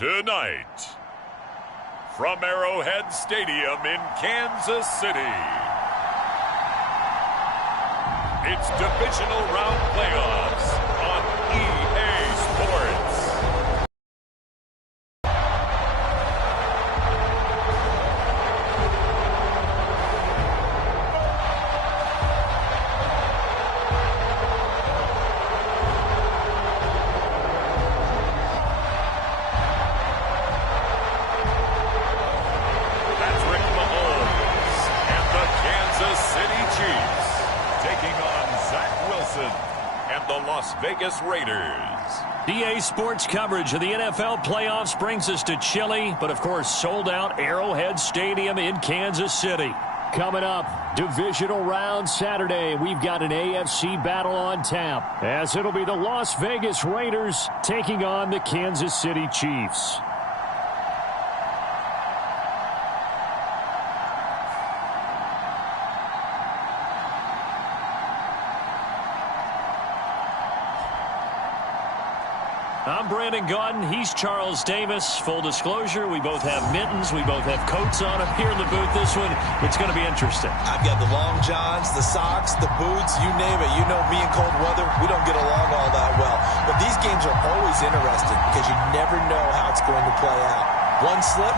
Tonight, from Arrowhead Stadium in Kansas City, it's divisional round playoffs on EA Sports. Las Vegas Raiders. EA Sports coverage of the NFL playoffs brings us to chilly, but of course sold out Arrowhead Stadium in Kansas City. Coming up, divisional round Saturday, we've got an AFC battle on tap, as it'll be the Las Vegas Raiders taking on the Kansas City Chiefs. I'm Brandon Gaudin. He's Charles Davis. Full disclosure, we both have mittens. We both have coats on up here in the booth. This one, it's going to be interesting. I've got the long johns, the socks, the boots, you name it. You know me in cold weather, we don't get along all that well. But these games are always interesting because you never know how it's going to play out. One slip.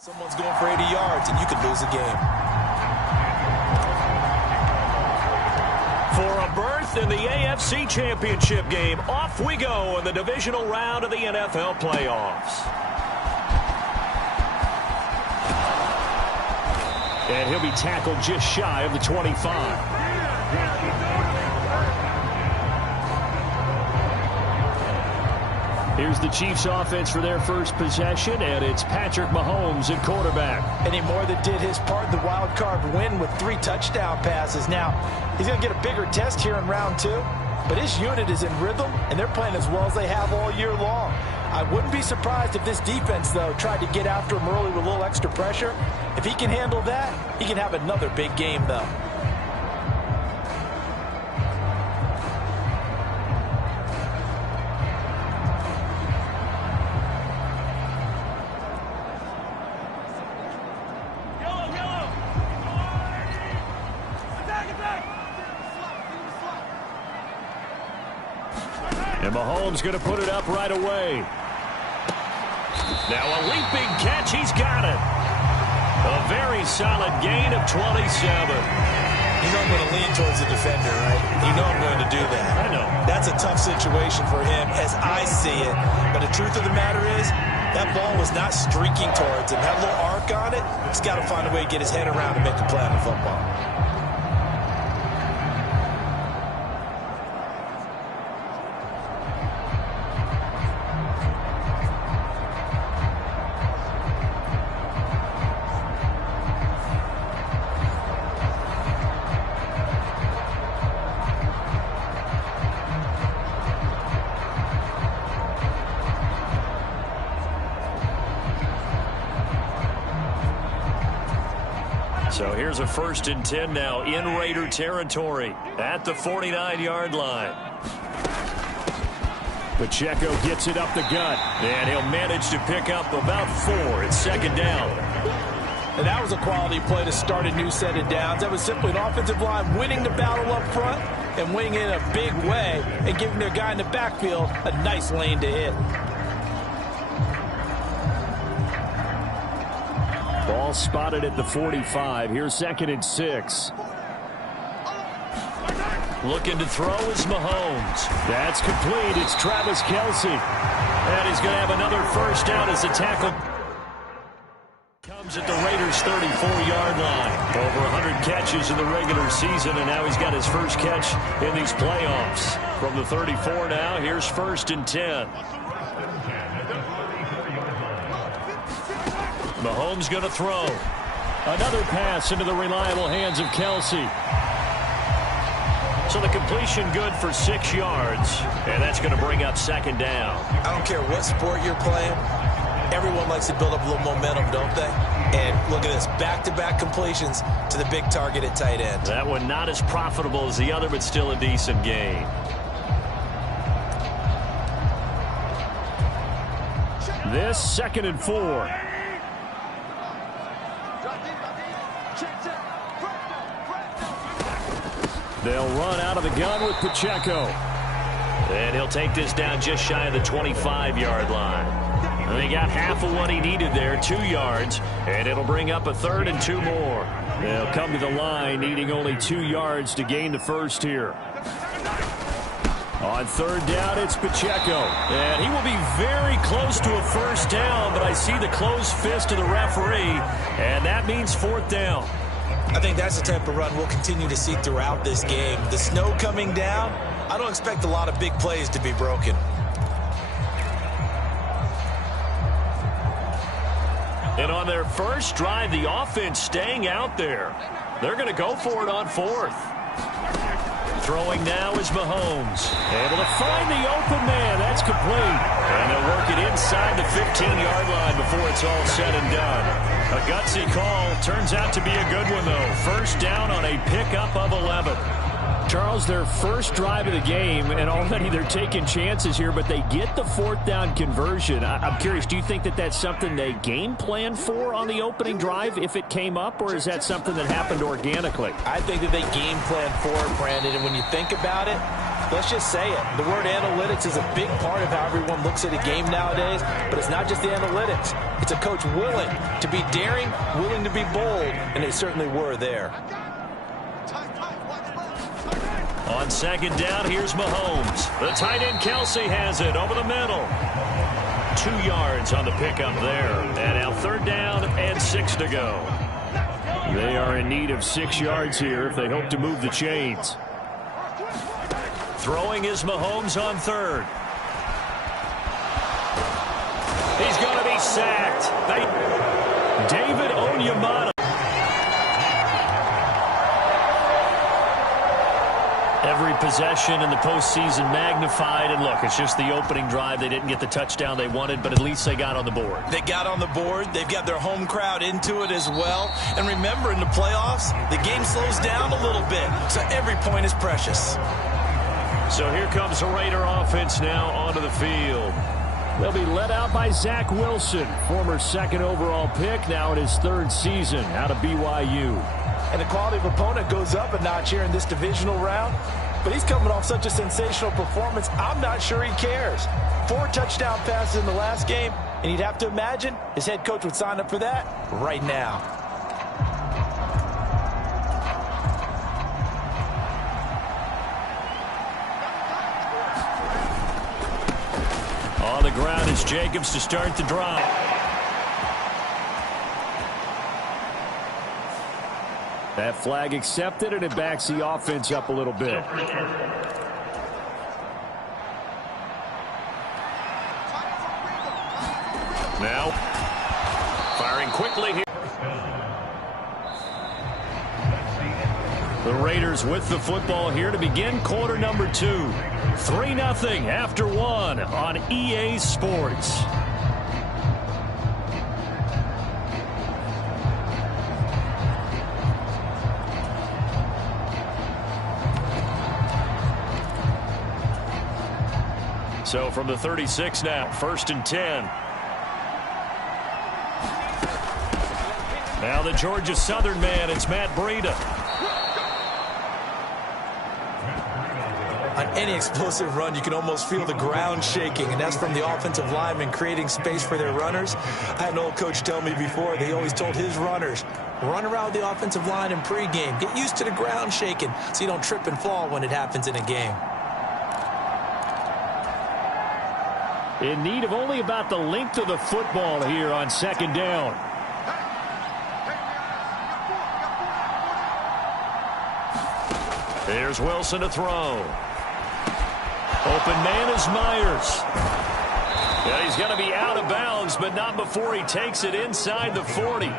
Someone's going for 80 yards, and you could lose a game. For a berth in the AFC Championship game, off we go in the divisional round of the NFL playoffs. And he'll be tackled just shy of the 25. Here's the Chiefs offense for their first possession, and it's Patrick Mahomes at quarterback. And he more than did his part in the wild card win with 3 touchdown passes. Now, he's going to get a bigger test here in round 2, but his unit is in rhythm, and they're playing as well as they have all year long. I wouldn't be surprised if this defense, though, tried to get after him early with a little extra pressure. If he can handle that, he can have another big game, though. And Mahomes going to put it up right away. Now a leaping catch. He's got it. A very solid gain of 27. You know I'm going to lean towards the defender, right? You know I'm going to do that. I know. That's a tough situation for him as I see it. But the truth of the matter is, that ball was not streaking towards him. That little arc on it, he's got to find a way to get his head around and make a play on the football. So here's a 1st and 10 now in Raider territory at the 49-yard line. Pacheco gets it up the gut, and he'll manage to pick up about 4. It's 2nd down. And that was a quality play to start a new set of downs. That was simply an offensive line winning the battle up front, and winning in a big way and giving their guy in the backfield a nice lane to hit. Ball spotted at the 45. Here's 2nd and 6. Looking to throw is Mahomes. That's complete. It's Travis Kelce. And he's going to have another first down as the tackle comes at the Raiders' 34-yard line. Over 100 catches in the regular season, and now he's got his first catch in these playoffs. From the 34 now, here's 1st and 10. Mahomes going to throw. Another pass into the reliable hands of Kelce. So the completion good for 6 yards, and that's going to bring up 2nd down. I don't care what sport you're playing. Everyone likes to build up a little momentum, don't they? And look at this, back-to-back completions to the big target at tight end. That one not as profitable as the other, but still a decent gain. This 2nd and 4. They'll run out of the gun with Pacheco. And he'll take this down just shy of the 25-yard line. And he got half of what he needed there, 2 yards, and it'll bring up a 3rd and 2 more. They'll come to the line needing only 2 yards to gain the first here. On 3rd down, it's Pacheco. And he will be very close to a first down, but I see the closed fist of the referee, and that means 4th down. I think that's the type of run we'll continue to see throughout this game. The snow coming down, I don't expect a lot of big plays to be broken. And on their first drive, the offense staying out there. They're going to go for it on 4th. Throwing now is Mahomes. Able to find the open man. That's complete. And they'll work it inside the 15-yard line before it's all said and done. A gutsy call. Turns out to be a good one, though. First down on a pickup of 11. Charles, their first drive of the game, and already they're taking chances here, but they get the 4th down conversion. I'm curious, do you think that that's something they game plan for on the opening drive if it came up, or is that something that happened organically? I think that they game plan for it, Brandon, and when you think about it, let's just say it. The word analytics is a big part of how everyone looks at a game nowadays, but it's not just the analytics. It's a coach willing to be daring, willing to be bold, and they certainly were there. On 2nd down, here's Mahomes. The tight end Kelce has it over the middle. 2 yards on the pickup there. And now 3rd down and 6 to go. They are in need of 6 yards here if they hope to move the chains. Throwing is Mahomes on 3rd. He's going to be sacked. David Onyemata. Every possession in the postseason magnified. And look, it's just the opening drive. They didn't get the touchdown they wanted, but at least they got on the board. They got on the board. They've got their home crowd into it as well. And remember, in the playoffs, the game slows down a little bit. So every point is precious. So here comes the Raider offense now onto the field. They'll be led out by Zach Wilson, former 2nd overall pick, now in his 3rd season out of BYU. And the quality of opponent goes up a notch here in this divisional round. But he's coming off such a sensational performance, I'm not sure he cares. 4 touchdown passes in the last game, and you'd have to imagine his head coach would sign up for that right now. On the ground is Jacobs to start the drive. That flag accepted, and it backs the offense up a little bit. Now, firing quickly here. The Raiders with the football here to begin quarter number 2. 3-0 after 1 on EA Sports. So from the 36 now, 1st and 10. Now the Georgia Southern man, it's Matt Breida. any explosive run, you can almost feel the ground shaking, and that's from the offensive linemen creating space for their runners. I had an old coach tell me before, they always told his runners, run around the offensive line in pregame. Get used to the ground shaking so you don't trip and fall when it happens in a game. In need of only about the length of the football here on second down. Here's Wilson to throw. Open man is Myers. Yeah, he's going to be out of bounds, but not before he takes it inside the 40.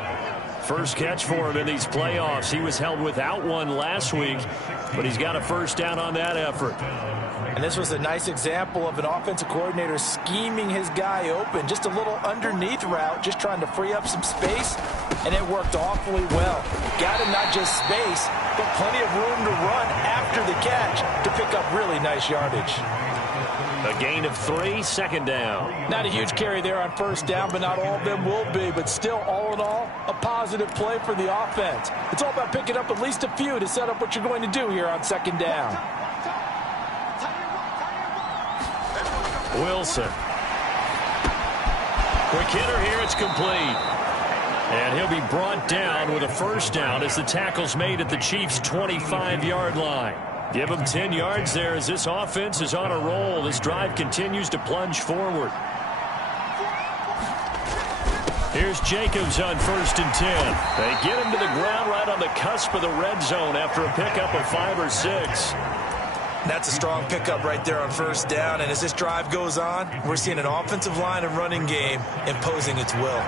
First catch for him in these playoffs. He was held without one last week, but he's got a first down on that effort. And this was a nice example of an offensive coordinator scheming his guy open. Just a little underneath route, just trying to free up some space, and it worked awfully well. Got him not just space, but plenty of room to run after the catch to pick up really nice yardage. A gain of 3, second down. Not a huge carry there on first down, but not all of them will be. But still, all in all, a positive play for the offense. It's all about picking up at least a few to set up what you're going to do here on second down. Wilson. Quick hitter here, it's complete. And he'll be brought down with a first down as the tackle's made at the Chiefs' 25-yard line. Give him 10 yards there as this offense is on a roll. This drive continues to plunge forward. Here's Jacobs on 1st and 10. They get him to the ground right on the cusp of the red zone after a pickup of 5 or 6. That's a strong pickup right there on first down. And as this drive goes on, we're seeing an offensive line and running game imposing its will.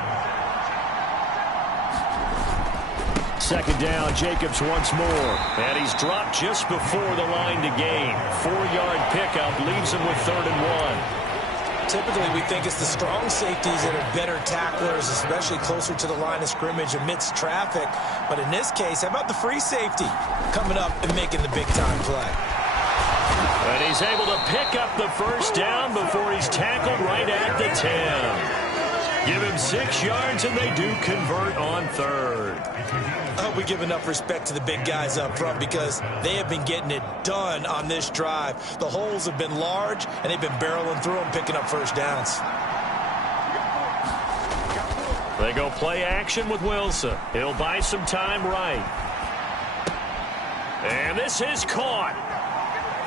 Second down, Jacobs once more. And he's dropped just before the line to gain. 4-yard pickup leaves him with 3rd and 1. Typically, we think it's the strong safeties that are better tacklers, especially closer to the line of scrimmage amidst traffic. But in this case, how about the free safety coming up and making the big-time play? And he's able to pick up the first down before he's tackled right at the 10. Give him 6 yards, and they do convert on 3rd. I hope we give enough respect to the big guys up front because they have been getting it done on this drive. The holes have been large, and they've been barreling through them, picking up first downs. They go play action with Wilson. He'll buy some time right. And this is caught.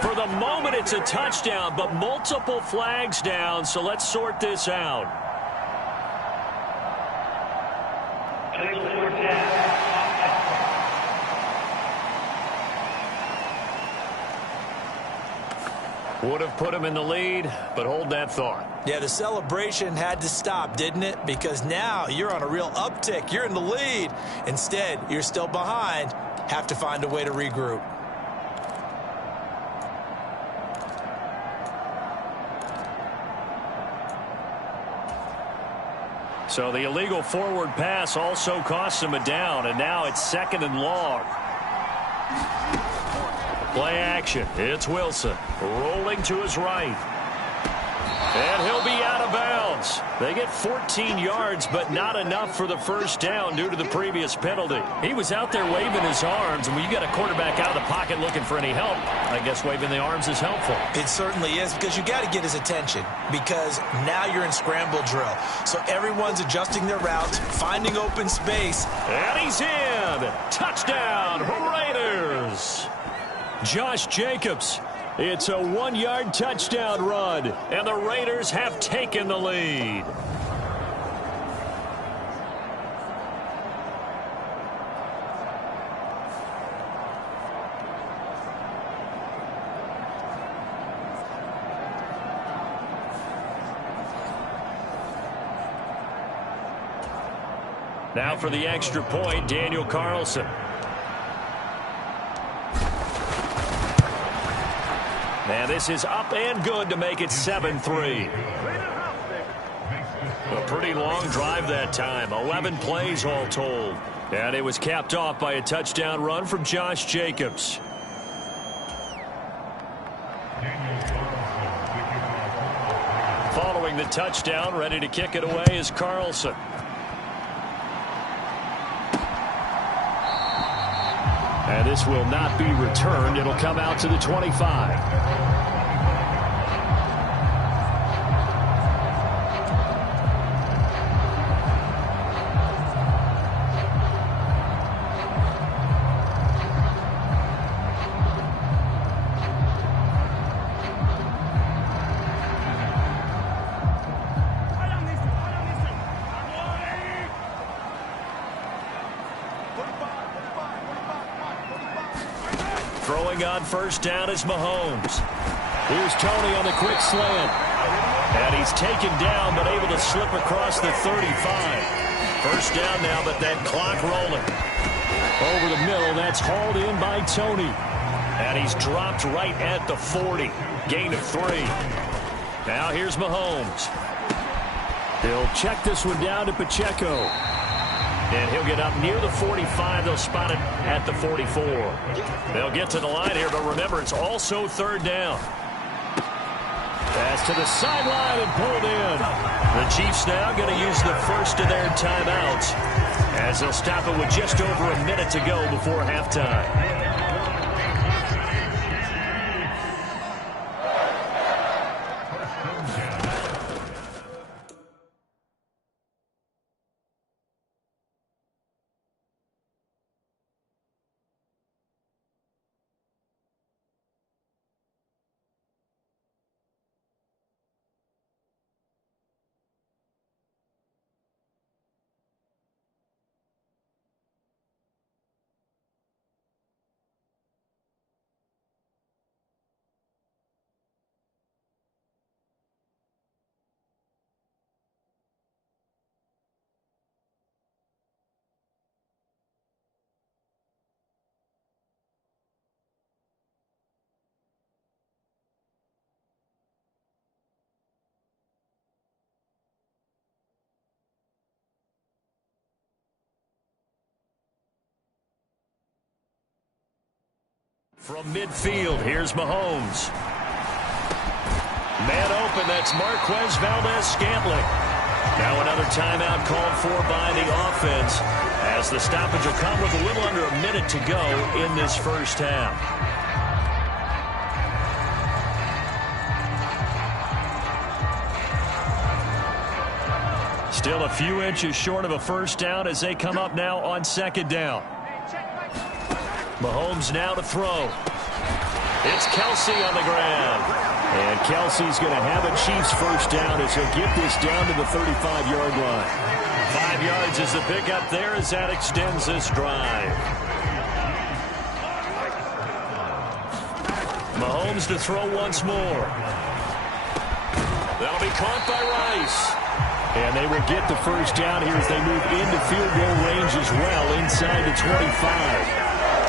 For the moment, it's a touchdown, but multiple flags down, so let's sort this out. Would have put him in the lead, but hold that thought. Yeah, the celebration had to stop, didn't it? Because now you're on a real uptick. You're in the lead. Instead, you're still behind. Have to find a way to regroup. So the illegal forward pass also costs him a down, and now it's 2nd and long. Play action. It's Wilson rolling to his right. And he'll be out of bounds. They get 14 yards, but not enough for the first down due to the previous penalty. He was out there waving his arms, and when you got a quarterback out of the pocket looking for any help, I guess waving the arms is helpful. It certainly is, because you got to get his attention, because now you're in scramble drill. So everyone's adjusting their routes, finding open space. And he's in. Touchdown, Raiders. Josh Jacobs. It's a 1-yard touchdown run, and the Raiders have taken the lead. Now for the extra point, Daniel Carlson. And this is up and good to make it 7-3. A pretty long drive that time. 11 plays all told. And it was capped off by a touchdown run from Josh Jacobs. Following the touchdown, ready to kick it away is Carlson. And this will not be returned. It'll come out to the 25. throwing on first down is Mahomes. Here's Tony on the quick slant. And he's taken down, but able to slip across the 35. First down now, but that clock rolling. Over the middle, that's hauled in by Tony. And he's dropped right at the 40. Gain of 3. Now here's Mahomes. He'll check this one down to Pacheco. And he'll get up near the 45. They'll spot it at the 44. They'll get to the line here, but remember, it's also third down. Pass to the sideline and pulled in. The Chiefs now going to use the first of their timeouts as they'll stop it with just over a minute to go before halftime. From midfield, here's Mahomes. Man open, that's Marquez Valdez-Scantling. Now another timeout called for by the offense as the stoppage will come with a little under a minute to go in this first half. Still a few inches short of a first down as they come up now on second down. Mahomes now to throw. It's Kelsey on the ground. And Kelsey's going to have a Chiefs first down as he'll get this down to the 35-yard line. 5 yards is the pickup there as that extends this drive. Mahomes to throw once more. That'll be caught by Rice. And they will get the first down here as they move into field goal range as well inside the 25.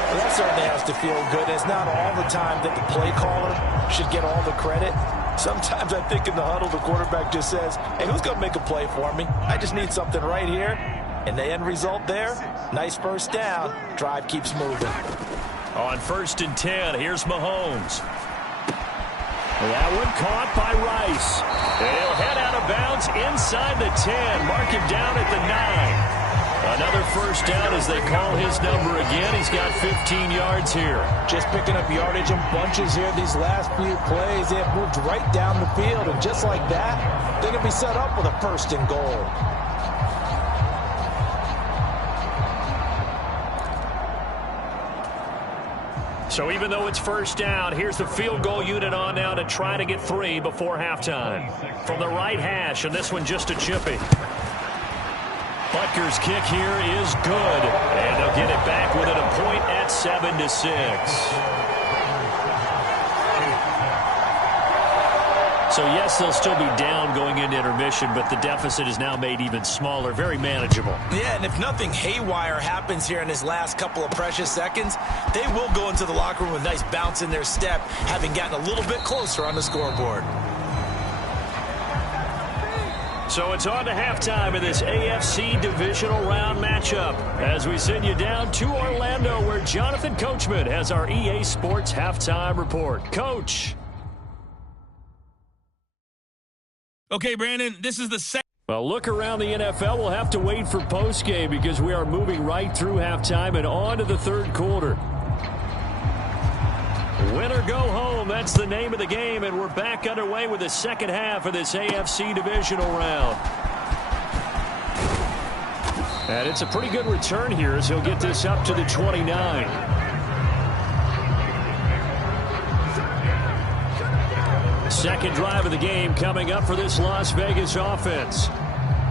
Well, that certainly has to feel good. It's not all the time that the play caller should get all the credit. Sometimes I think in the huddle, the quarterback just says, hey, who's going to make a play for me? I just need something right here. And the end result there, nice first down. Drive keeps moving. On 1st and 10, here's Mahomes. That one caught by Rice. And he'll head out of bounds inside the 10. Mark him down at the 9. Another first down as they call his number again. He's got 15 yards here. Just picking up yardage in bunches here these last few plays. They have moved right down the field, and just like that, they're going to be set up with a first and goal. So even though it's first down, here's the field goal unit on now to try to get 3 before halftime. From the right hash, and this one just a chippy. Butker's kick here is good, and they'll get it back within a point at 7-6. So yes, they'll still be down going into intermission, but the deficit is now made even smaller, very manageable. Yeah, and if nothing haywire happens here in his last couple of precious seconds, they will go into the locker room with a nice bounce in their step, having gotten a little bit closer on the scoreboard. So it's on to halftime in this AFC divisional round matchup as we send you down to Orlando where Jonathan Coachman has our EA Sports halftime report. Coach. Okay, Brandon, this is the second. Well, look around the NFL. We'll have to wait for postgame because we are moving right through halftime and on to the third quarter. Win or go home, that's the name of the game, and we're back underway with the second half of this AFC divisional round. And it's a pretty good return here as he'll get this up to the 29. Second drive of the game coming up for this Las Vegas offense.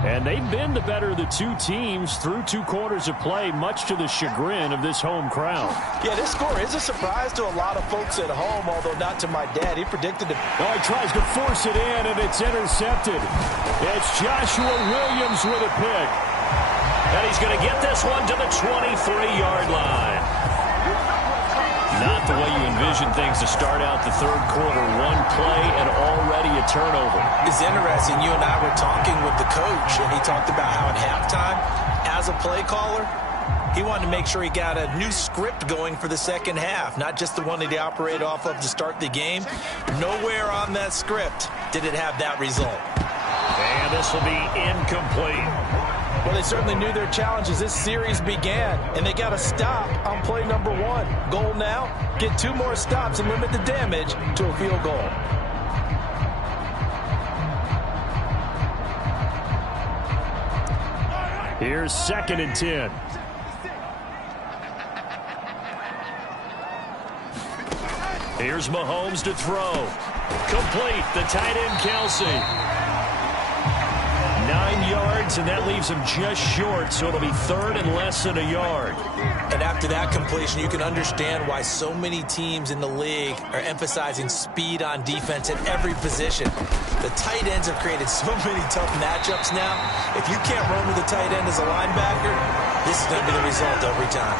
And they've been the better of the two teams through 2 quarters of play, much to the chagrin of this home crowd. Yeah, this score is a surprise to a lot of folks at home, although not to my dad. He predicted it. Oh, he tries to force it in, and it's intercepted. It's Joshua Williams with a pick. And he's going to get this one to the 23-yard line. Not the way you envision things to start out the third quarter. 1 play and already a turnover. It's interesting. You and I were talking with the coach, and he talked about how at halftime, as a play caller, he wanted to make sure he got a new script going for the second half, not just the one that he operated off of to start the game. Nowhere on that script did it have that result. And this will be incomplete. Well, they certainly knew their challenge as this series began, and they got a stop on play number 1. Goal now, get 2 more stops and limit the damage to a field goal. Here's 2nd and 10. Here's Mahomes to throw. Complete, the tight end Kelsey. 9 yards, and that leaves him just short, so it'll be 3rd and less than a yard. And after that completion, you can understand why so many teams in the league are emphasizing speed on defense at every position. The tight ends have created so many tough matchups now. If you can't run with the tight end as a linebacker, this is going to be the result every time.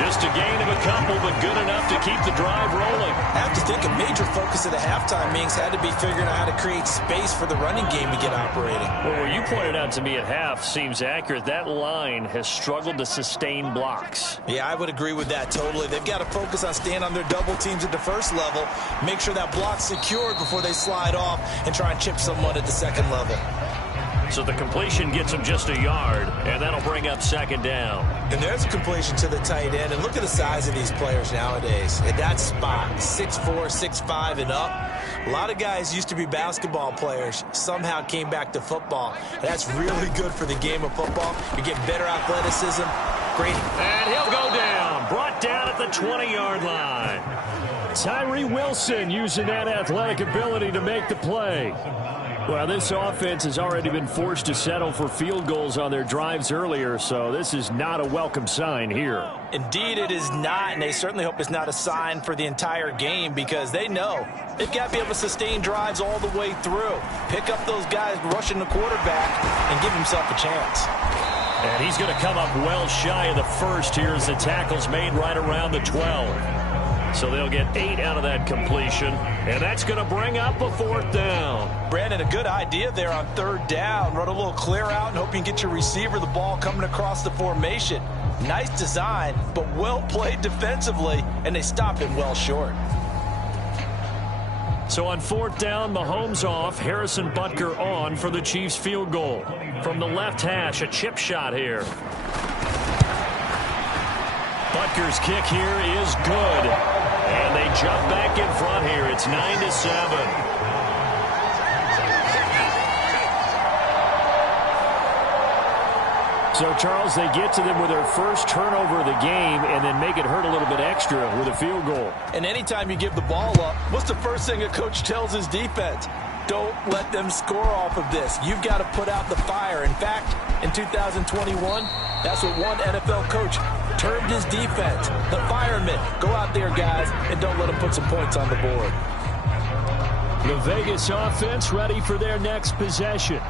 Just a gain of a couple, but good enough to keep the drive rolling. I have to think a major focus of the halftime meetings had to be figuring out how to create space for the running game to get operating. Well, what you pointed out to me at half seems accurate. That line has struggled to sustain blocks. Yeah, I would agree with that totally. They've got to focus on staying on their double teams at the first level, make sure that block's secured before they slide off and try and chip someone at the second level. So the completion gets him just a yard, and that'll bring up 2nd down. And there's a completion to the tight end. And look at the size of these players nowadays. At that spot, 6'4", 6'5", and up. A lot of guys used to be basketball players, somehow came back to football. And that's really good for the game of football. You're getting better athleticism. Great. And he'll go down. Brought down at the 20-yard line. Tyree Wilson using that athletic ability to make the play. Well, this offense has already been forced to settle for field goals on their drives earlier, so this is not a welcome sign here. Indeed, it is not, and they certainly hope it's not a sign for the entire game because they know they've got to be able to sustain drives all the way through. Pick up those guys rushing the quarterback and give himself a chance. And he's going to come up well shy of the first here as the tackle's made right around the 12. So they'll get 8 out of that completion, and that's going to bring up a 4th down. Brandon, a good idea there on 3rd down. Run a little clear out and hope you can get your receiver the ball coming across the formation. Nice design, but well played defensively, and they stop him well short. So on 4th down, Mahomes off, Harrison Butker on for the Chiefs field goal. From the left hash, a chip shot here. Butker's kick here is good. And they jump back in front here. It's 9-7. So, Charles, they get to them with their first turnover of the game and then make it hurt a little bit extra with a field goal. And anytime you give the ball up, what's the first thing a coach tells his defense? Don't let them score off of this. You've got to put out the fire. In fact, in 2021, that's what one NFL coach termed his defense. The firemen. Go out there, guys, and don't let them put some points on the board. The Vegas offense ready for their next possession.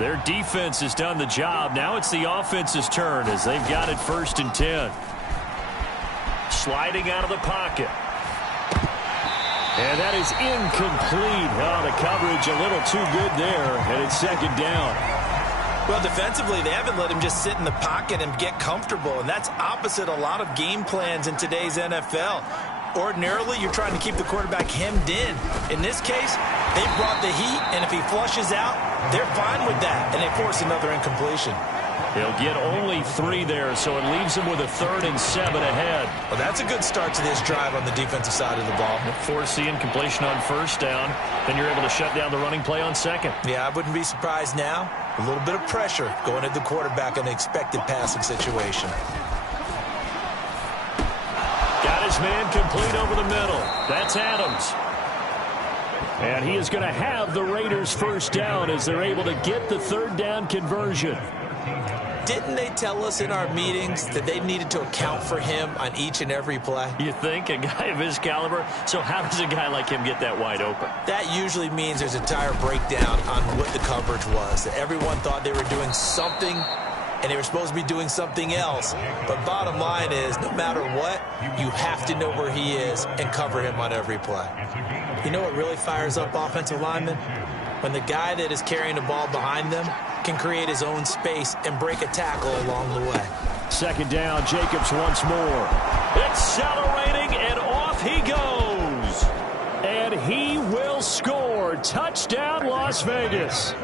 Their defense has done the job. Now it's the offense's turn as they've got it 1st and 10. Sliding out of the pocket. And that is incomplete. Oh, the coverage a little too good there, and it's 2nd down. Well, defensively, they haven't let him just sit in the pocket and get comfortable, and that's opposite a lot of game plans in today's NFL. Ordinarily, you're trying to keep the quarterback hemmed in. In this case, they brought the heat, and if he flushes out, they're fine with that, and they force another incompletion. They'll get only 3 there, so it leaves them with a 3rd and 7 ahead. Well, that's a good start to this drive on the defensive side of the ball. Force the incompletion on 1st down, then you're able to shut down the running play on 2nd. Yeah, I wouldn't be surprised now. A little bit of pressure going at the quarterback in the expected passing situation. Got his man complete over the middle. That's Adams. And he is going to have the Raiders first down as they're able to get the third down conversion. Didn't they tell us in our meetings that they needed to account for him on each and every play? You think? A guy of his caliber? So how does a guy like him get that wide open? That usually means there's a tire breakdown on what the coverage was. Everyone thought they were doing something, and they were supposed to be doing something else. But bottom line is, no matter what, you have to know where he is and cover him on every play. You know what really fires up offensive linemen? When the guy that is carrying the ball behind them can create his own space and break a tackle along the way. Second down, Jacobs once more. Accelerating, and off he goes. And he will score. Touchdown, Las Vegas.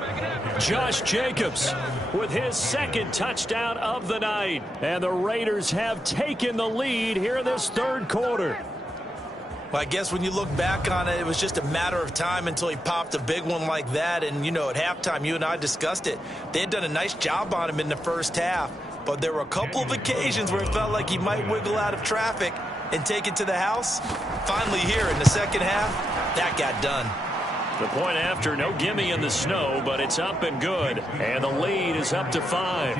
Josh Jacobs with his second touchdown of the night. And the Raiders have taken the lead here in this third quarter. Well, I guess when you look back on it, it was just a matter of time until he popped a big one like that. And, you know, at halftime, you and I discussed it. They had done a nice job on him in the first half. But there were a couple of occasions where it felt like he might wiggle out of traffic and take it to the house. Finally here in the second half, that got done. The point after, no gimme in the snow, but it's up and good. And the lead is up to 5.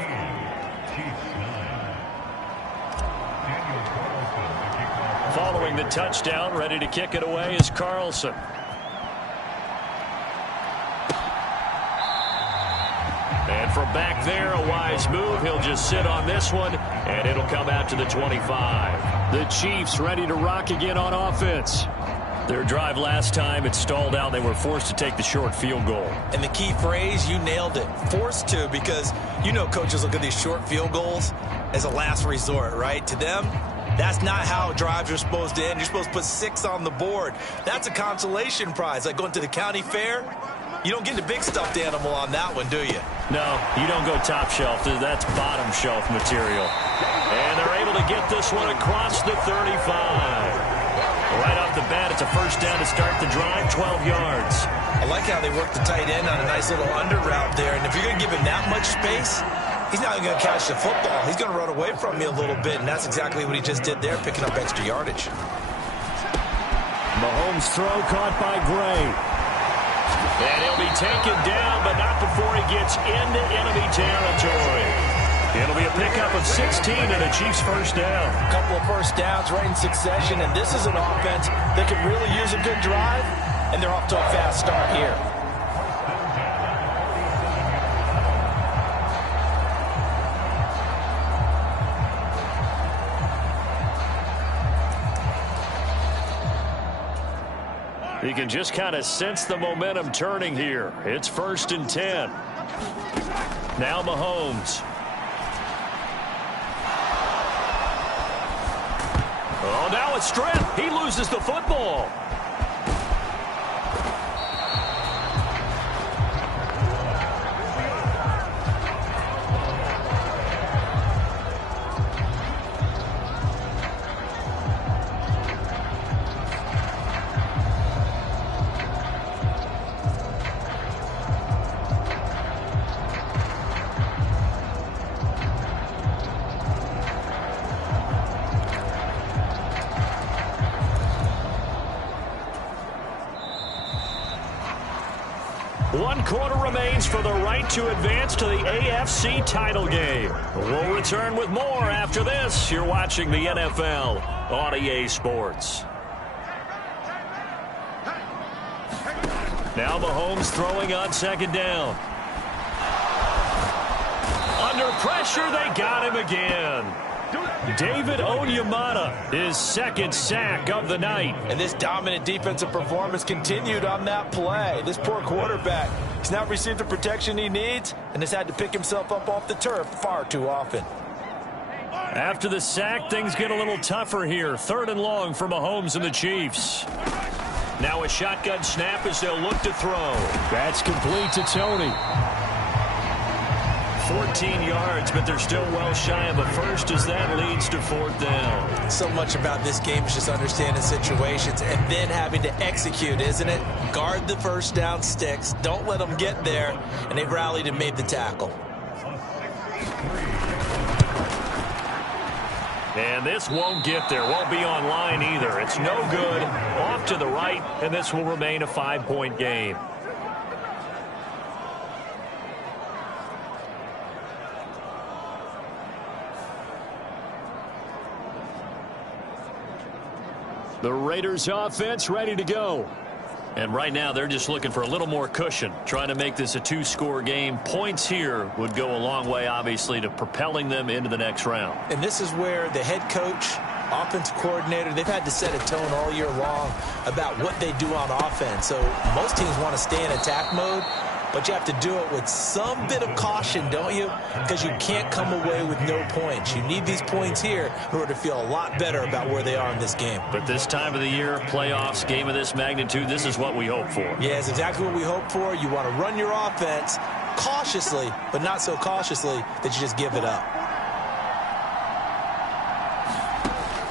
Following the touchdown, ready to kick it away is Carlson. And from back there, a wise move. He'll just sit on this one, and it'll come out to the 25. The Chiefs ready to rock again on offense. Their drive last time, it stalled out. They were forced to take the short field goal. And the key phrase, you nailed it. Forced to, because you know coaches look at these short field goals as a last resort, right? To them, that's not how drives are supposed to end. You're supposed to put 6 on the board. That's a consolation prize. Like going to the county fair, you don't get the big stuffed animal on that one, do you? No, you don't go top shelf. That's bottom shelf material. And they're able to get this one across the 35. Right off the bat, it's a first down to start the drive, 12 yards. I like how they work the tight end on a nice little under route there. And if you're going to give him that much space, he's not going to catch the football. He's going to run away from me a little bit, and that's exactly what he just did there, picking up extra yardage. Mahomes' throw caught by Gray. And he'll be taken down, but not before he gets into enemy territory. It'll be a pickup of 16 and a Chiefs first down. A couple of first downs right in succession, and this is an offense that could really use a good drive, and they're off to a fast start here. You can just kind of sense the momentum turning here. It's 1st and 10. Now Mahomes. Oh, now a strip. He loses the football. One quarter remains for the right to advance to the AFC title game. We'll return with more after this. You're watching the NFL on EA Sports. Now Mahomes throwing on second down. Under pressure, they got him again. David Onyemata, his second sack of the night. And this dominant defensive performance continued on that play. This poor quarterback, he's not received the protection he needs and has had to pick himself up off the turf far too often. After the sack, things get a little tougher here. 3rd and long for Mahomes and the Chiefs. Now a shotgun snap as they'll look to throw. That's complete to Tony. 14 yards, but they're still well shy of a first as that leads to 4th down. So much about this game is just understanding situations and then having to execute, isn't it? Guard the first down sticks. Don't let them get there. And they rallied and made the tackle. And this won't get there, won't be online either. It's no good, off to the right, and this will remain a 5-point game. The Raiders offense ready to go. And right now they're just looking for a little more cushion, trying to make this a 2-score game. Points here would go a long way, obviously, to propelling them into the next round. And this is where the head coach, offensive coordinator, they've had to set a tone all year long about what they do on offense. So most teams want to stay in attack mode, but you have to do it with some bit of caution, don't you? Because you can't come away with no points. You need these points here in order to feel a lot better about where they are in this game. But this time of the year, playoffs, game of this magnitude, this is what we hope for. Yeah, it's exactly what we hope for. You want to run your offense cautiously, but not so cautiously that you just give it up.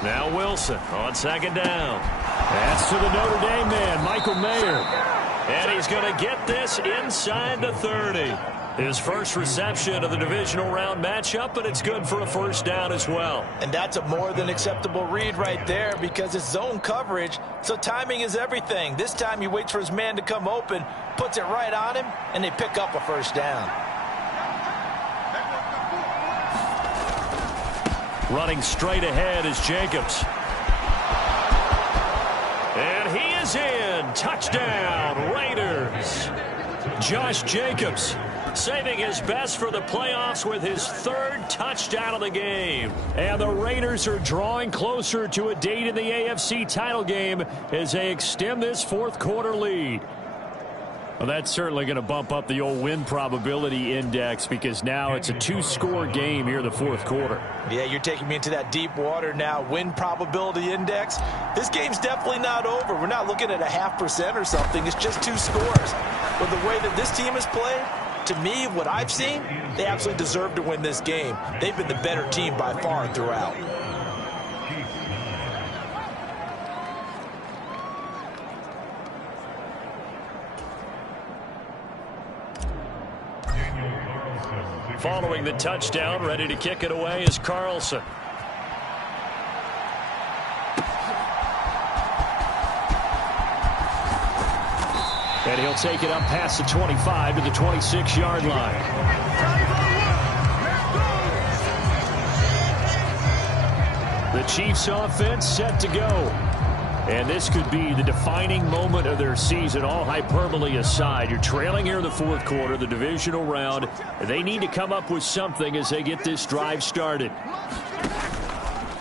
Now Wilson on second down. That's to the Notre Dame man, Michael Mayer. And he's going to get this inside the 30. His first reception of the divisional round matchup, but it's good for a first down as well. And that's a more than acceptable read right there because it's zone coverage, so timing is everything. This time he waits for his man to come open, puts it right on him, and they pick up a first down. Running straight ahead is Jacobs. And he is in. Touchdown, Raiders. Josh Jacobs saving his best for the playoffs with his 3rd touchdown of the game. And the Raiders are drawing closer to a date in the AFC title game as they extend this 4th quarter lead. Well, that's certainly going to bump up the old win probability index because now it's a 2-score game here in the 4th quarter. Yeah, you're taking me into that deep water now. Win probability index. This game's definitely not over. We're not looking at a 0.5% or something. It's just 2 scores. But the way that this team has played, to me, what I've seen, they absolutely deserve to win this game. They've been the better team by far throughout. Following the touchdown, ready to kick it away is Carlson. And he'll take it up past the 25 to the 26-yard line. The Chiefs offense set to go. And this could be the defining moment of their season, all hyperbole aside. You're trailing here in the 4th quarter, the divisional round. They need to come up with something as they get this drive started.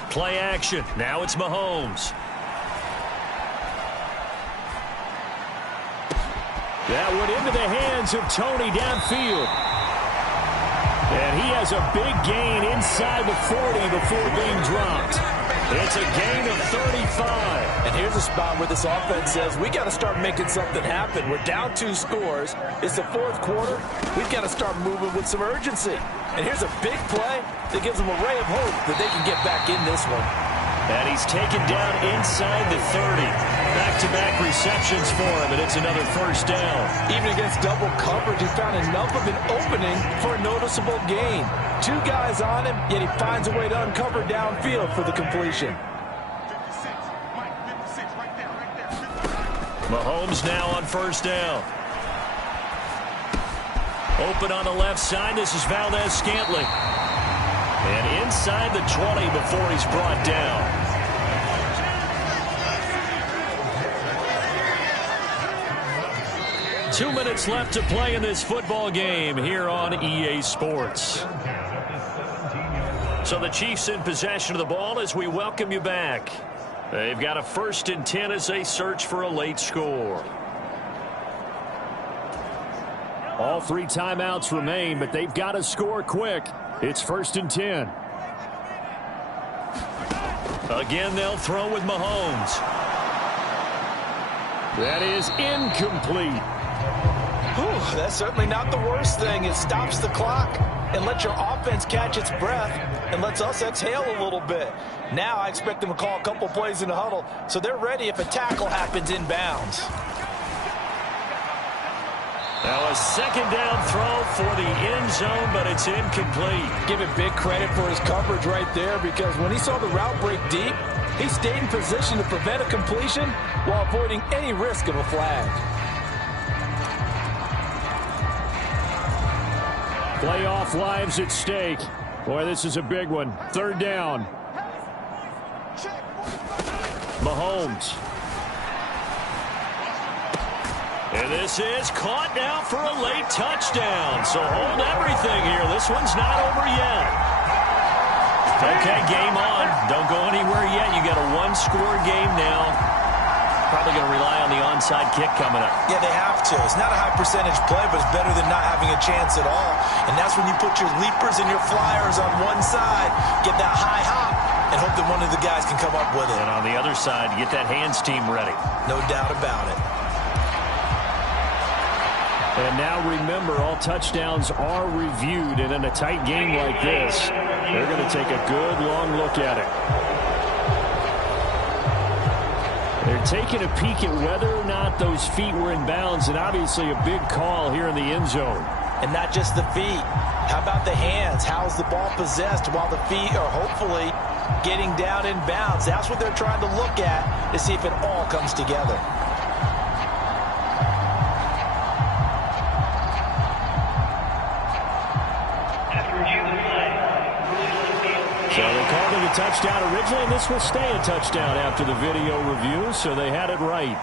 Play action. Now it's Mahomes. That went into the hands of Tony downfield. And he has a big gain inside the 40 before being dropped. It's a gain of 35. And here's a spot where this offense says, we got to start making something happen. We're down 2 scores. It's the 4th quarter. We've got to start moving with some urgency. And here's a big play that gives them a ray of hope that they can get back in this one. And he's taken down inside the 30. Back-to-back receptions for him, and it's another first down. Even against double coverage, he found enough of an opening for a noticeable gain. 2 guys on him, yet he finds a way to uncover downfield for the completion. Mahomes now on first down. Open on the left side. This is Valdez-Scantling. And inside the 20 before he's brought down. Two minutes left to play in this football game here on EA Sports. So the Chiefs in possession of the ball as we welcome you back. They've got a 1st and 10 as they search for a late score. All 3 timeouts remain, but they've got to score quick. It's 1st and 10. Again, they'll throw with Mahomes. That is incomplete. Whew, that's certainly not the worst thing. It stops the clock and lets your offense catch its breath and lets us exhale a little bit. Now I expect them to call a couple plays in the huddle so they're ready if a tackle happens inbounds. Now a second down throw for the end zone, but it's incomplete. Give him big credit for his coverage right there, because when he saw the route break deep, he stayed in position to prevent a completion while avoiding any risk of a flag. Playoff lives at stake. Boy, this is a big one. Third down. Mahomes. And this is caught now for a late touchdown. So hold everything here. This one's not over yet. Okay, game on. Don't go anywhere yet. You got a one-score game now. Probably going to rely on the onside kick coming up. Yeah, they have to. It's not a high percentage play, but it's better than not having a chance at all. And that's when you put your leapers and your flyers on one side, get that high hop, and hope that one of the guys can come up with it. And on the other side, get that hands team ready. No doubt about it. And now remember, all touchdowns are reviewed, and in a tight game like this, they're going to take a good long look at it. They're taking a peek at whether or not those feet were in bounds, and obviously a big call here in the end zone. And not just the feet. How about the hands? How's the ball possessed while the feet are hopefully getting down in bounds? That's what they're trying to look at to see if it all comes together. So they called it a touchdown originally, and this will stay a touchdown after the video review, so they had it right.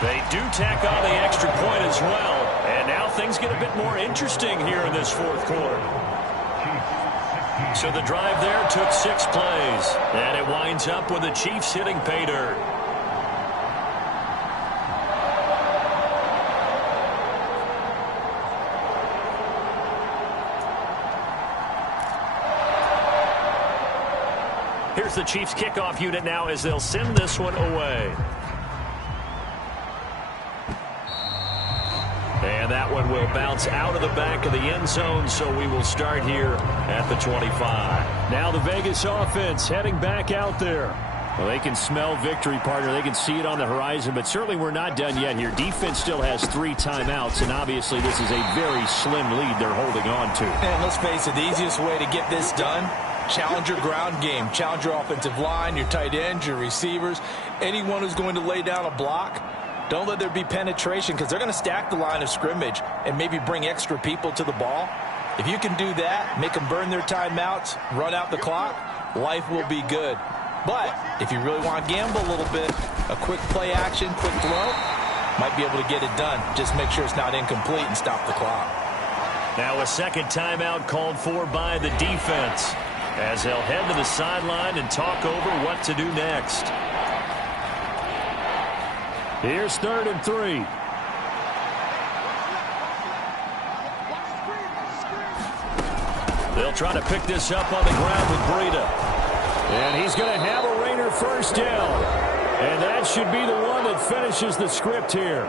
They do tack on the extra point as well, and now things get a bit more interesting here in this fourth quarter. So the drive there took 6 plays, and it winds up with the Chiefs hitting pay dirt. Here's the Chiefs kickoff unit now as they'll send this one away. And that one will bounce out of the back of the end zone, so we will start here at the 25. Now the Vegas offense heading back out there. Well, they can smell victory, partner. They can see it on the horizon, but certainly we're not done yet here. Defense still has 3 timeouts, and obviously this is a very slim lead they're holding on to. And let's face it, the easiest way to get this done, challenge your ground game. Challenge your offensive line, your tight ends, your receivers, anyone who's going to lay down a block. Don't let there be penetration, because they're going to stack the line of scrimmage and maybe bring extra people to the ball. If you can do that, make them burn their timeouts, run out the clock, life will be good. But if you really want to gamble a little bit, a quick play action, quick throw, might be able to get it done. Just make sure it's not incomplete and stop the clock. Now a second timeout called for by the defense, as they'll head to the sideline and talk over what to do next. Here's 3rd and 3. They'll try to pick this up on the ground with Breida. And he's going to have a Rainer first down. And that should be the one that finishes the script here.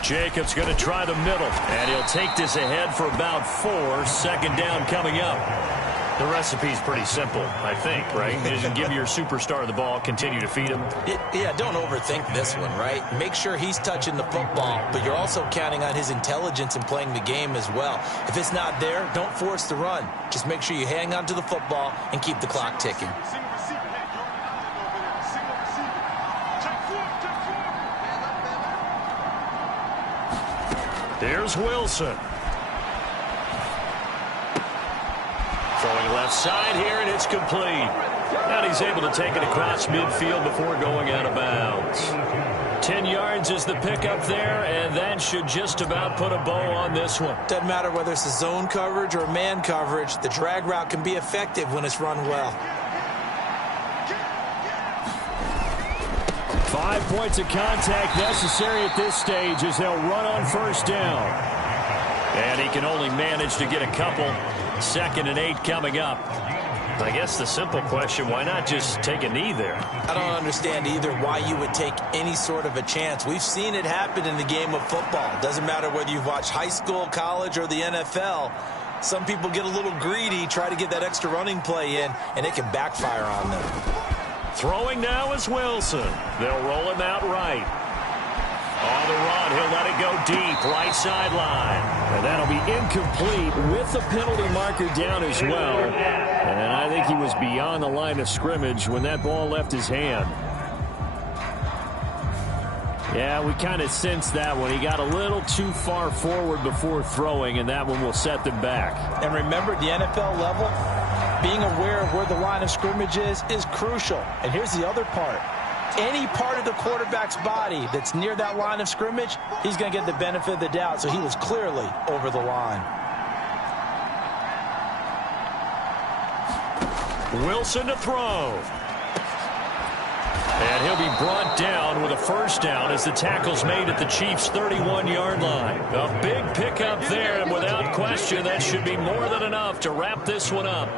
Jacobs going to try the middle, and he'll take this ahead for about 4. 2nd down coming up. The recipe's pretty simple, I think, right? Just give your superstar the ball, continue to feed him. Yeah, don't overthink this one, right? Make sure he's touching the football, but you're also counting on his intelligence in playing the game as well. If it's not there, don't force the run. Just make sure you hang on to the football and keep the clock ticking. There's Wilson. Throwing left side here, and it's complete. And he's able to take it across midfield before going out of bounds. 10 yards is the pickup there, and that should just about put a bow on this one. Doesn't matter whether it's a zone coverage or man coverage, the drag route can be effective when it's run well. 5 points of contact necessary at this stage as they'll run on first down. And he can only manage to get a couple. 2nd and 8 coming up. I guess the simple question, why not just take a knee there? I don't understand either why you would take any sort of a chance. We've seen it happen in the game of football. Doesn't matter whether you've watched high school, college, or the NFL. Some people get a little greedy, try to get that extra running play in, and it can backfire on them. Throwing now is Wilson. They'll roll him out right. On the run, he'll let it go deep, right sideline. And that'll be incomplete with the penalty marker down as well. And I think he was beyond the line of scrimmage when that ball left his hand. Yeah, we kind of sensed that one. He got a little too far forward before throwing, and that one will set them back. And remember, the NFL level, being aware of where the line of scrimmage is crucial. And here's the other part. Any part of the quarterback's body that's near that line of scrimmage, he's going to get the benefit of the doubt. So he was clearly over the line. Wilson to throw. And he'll be brought down with a first down as the tackle's made at the Chiefs' 31-yard line. A big pickup there, and without question, that should be more than enough to wrap this one up.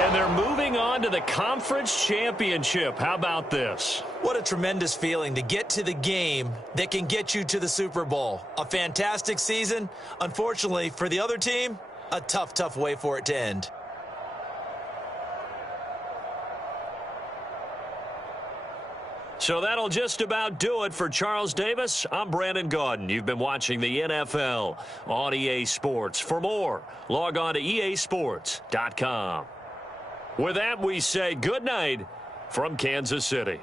And they're moving on to the conference championship. How about this? What a tremendous feeling to get to the game that can get you to the Super Bowl. A fantastic season. Unfortunately, for the other team, a tough, tough way for it to end. So that'll just about do it for Charles Davis. I'm Brandon Gaudin. You've been watching the NFL on EA Sports. For more, log on to easports.com. With that, we say good night from Kansas City.